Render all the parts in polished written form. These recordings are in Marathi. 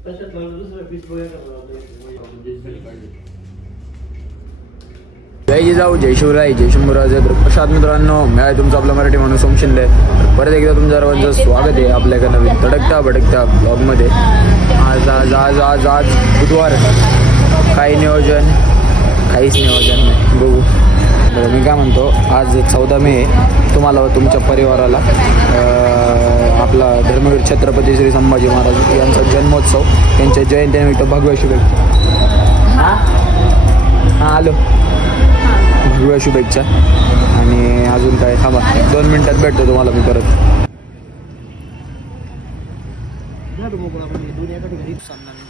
जय जिजाऊ, जय शिवराय, जय शंभूराज. प्रसाद मित्रांनो, मी आहे तुमचा आपला मराठी माणूस ओम शिंदे. परत एकदा तुमच्या सर्वांचं स्वागत आहे आपल्या एका नवीन तडकता भडकता ब्लॉगमध्ये. आज आज आज आज आज बुधवार. काही नियोजन, काहीच नियोजन नाही, बघू. मी काय म्हणतो, आज 14 मे तुम्हाला व तुमच्या परिवाराला आपला धर्मवीर छत्रपती श्री संभाजी महाराज यांचा जन्मोत्सव, यांच्या जयंतीनिमित्त भगव्या शुभेच्छा. हां आलो, भगव्या शुभेच्छा. आणि अजून काय, थांबा 2 मिनिटात भेटतो तुम्हाला मी परत.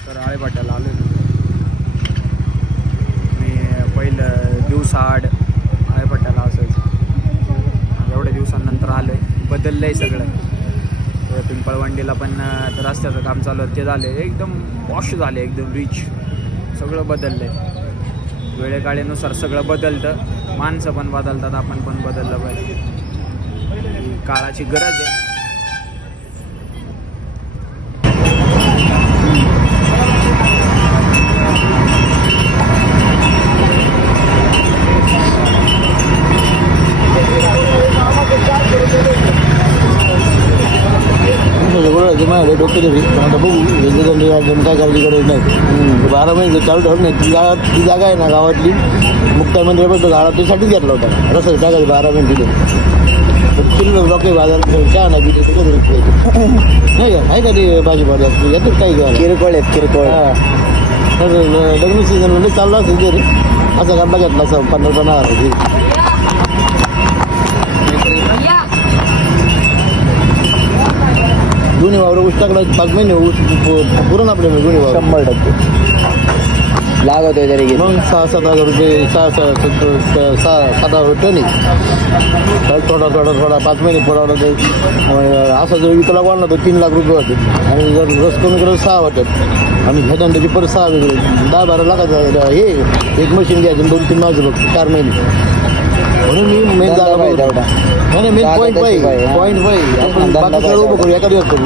तर आळेपाट्याला आलो मी. पहिलं दिवसाआड आळेपाट्याला असायचं, एवढ्या दिवसांनंतर आलोय. बदललंय सगळं. पिंपळवंडीला पण रस्त्याचं काम चालू आहे, ते झाले एकदम वॉश झाले, एकदम रिच. सगळं बदललंय. वेळेकाळेनुसार सगळं बदलतं, माणसं पण बदलतात, आपण पण बदललं पाहिजे. काळाची गरज आहे. माझ्या डोक्यात बघू काय करायची गरज नाही. 12 महिने चालू ठेवत नाही. ती जागा आहे ना गावातली, मुक्ताई मंदिरापासून गाळातीसाठीच घेतला होता. रस्ता जागा 12 महिने दिले. किलो लोक बाजारात चहा ना दिले तर कधी नाही का, आहे का ते भाजीपाला यातच काही किरकोळ आहेत, किरकोळ. तर लग्न सीझन म्हणजे चालला असेल ते असं गड्डा घेतला असं 15-15 जुनी वावर ऊस टाकला 5 महिने ऊस पुरण आपल्या जुनी वावर 100% लागत आहे तरी. मग 6-7 हजार रुपये, 6-7 टन आहे. थोडा 5 महिने पुरवला तर असा जर विकला वाढला तर 3 लाख रुपये होते. आणि जर रस कमी करत 6 वाटत. आणि ह्याच्यानंतरची परत 6 वेगळे 10-12 लाखाचं हे एक मशीन घ्यायचं 2-3 माझं बघ 4 महिने. म्हणून मी मेन जागा पाहिजे तेवढा. नाही मेन पॉईंट पाहिजे. आपण बाकी सगळं उभं करू एका दिवस करू.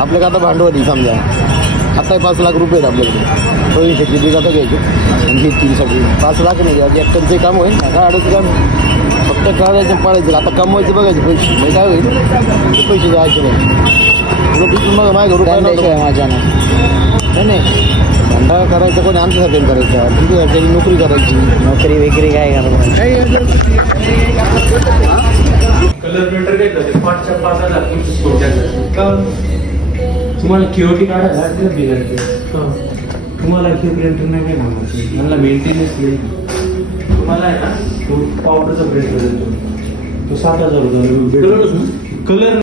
आपल्याकडे आता भांडवली समजा आता 5 लाख रुपये आहेत आपल्याकडे. 200ची बिघाचं घ्यायचे आणि हे 3साठी 5 लाख नाही घ्यायचे. एकट्यांचे काम होईल ना, गाडीचं काम फक्त काढायचं पाडायचं. आता कमवायचं बघायचे पैसे, म्हणजे काय होईल पैसे द्यायचे नाही. मग माझ्या रुपये माझ्या नाही धंदा करायचा, कोणी आमच्यासाठी करायचा, तुझ्यासाठी नोकरी करायची. नोकरी वगैरे काय करायचं. कलर प्रिंटर घेतलं ते 5,000 तुम्हाला क्युरिटी काढायला बिघडते. तुम्हाला क्यू प्रिंटर नाही काय कामाचं, मला मेंटेनन्स येईल. तुम्हाला आहे ना तो पावडरचा प्रिंटर देतो, तो 7,000 कलर.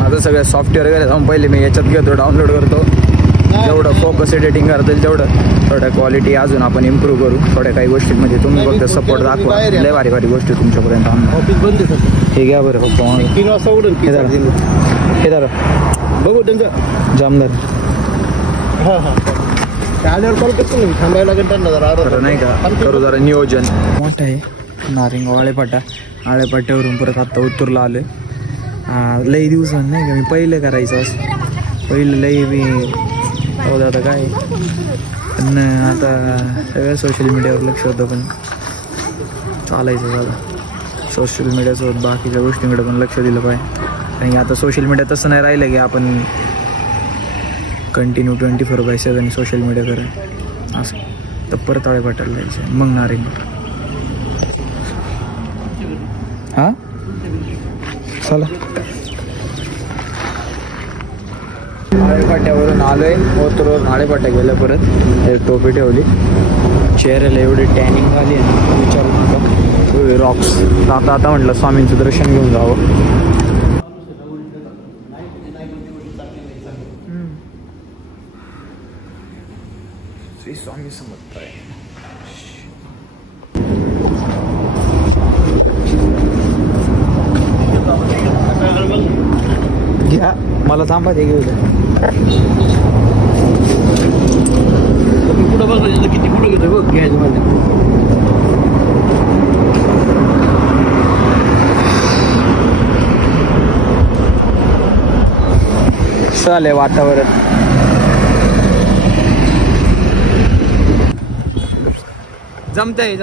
आता सगळं सॉफ्टवेअर वगैरे जाऊन पहिले मी याच्यात घेतो, डाउनलोड करतो. जेवढं फोकस एडिटिंग करता येईल तेवढं. थोड्या क्वालिटी अजून आपण इम्प्रूव्ह करू थोड्या काही गोष्टी. म्हणजे तुम्ही फक्त सपोर्ट दाखवा, लय भारी भारी गोष्टी तुमच्यापर्यंत आणू. हे घ्या बरं फक्त 3 वाजता उडून हे धरा बघू त्यांचं जामदार. आल्यावर कॉल करतो मी, थांबायला लागेल त्यांना जरा नाही का. करू जरा नियोजन. मोठं आहे नारिंगाव आळेपाटा. आळेपाट्यावरून परत आत्ता उत्तरला आलोय. लई दिवसांनी नाही का मी पहिलं करायचं असं. पहिलं लई मी होतं आता काय, पण आता सगळं सोशल मीडियावर लक्ष होतं. पण चालायचं झालं सोशल मीडियासोबत बाकीच्या गोष्टींकडे पण लक्ष दिलं पाहिजे. आणि आता सोशल मीडिया तसं नाही राहिलं की आपण कंटिन्यू 24/7 सोशल मीडिया करायचं असं. तर परत आळेपाट्याला जायचं, मग नारिंग. हां चला. आळेपाट्यावरून आलोय, ओतरवरून आळेपाट्या गेलं. परत टोपी ठेवली, चेहऱ्याला एवढी टॅनिंग झाली आहे विचारू नका. रॉक्स. आता म्हटलं स्वामींचं दर्शन घेऊन जावं. श्री स्वामी समर्थ आहे. घ्या मला थांबा ते घेऊ द्या. पुढं बघ किती पुढं घेतो बघ घ्यायचं म्हणजे. चालेल वातावरण. जमतंय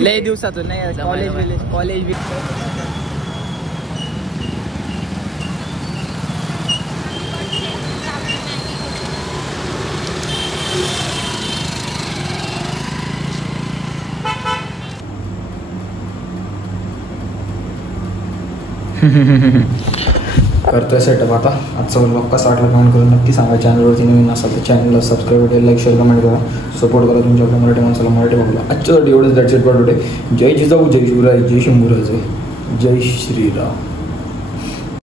लय दिवसातून नाही कॉलेज करतोय सेटअप आता. आजचा व्लॉग कसा वाटला कमेंट करून नक्की सांगा. चॅनलवरती नवीन असाल तर चॅनलला सबस्क्राईब करा, लाईक शेअर कमेंट करा, सपोर्ट करा तुमच्या आपल्या मराठी माणसाला मराठी बघला. आजच्यासाठी एवढंच. That's it for today. जय जिजाऊ, जय शिवराय, जय शंभूराजे, जय श्रीराम.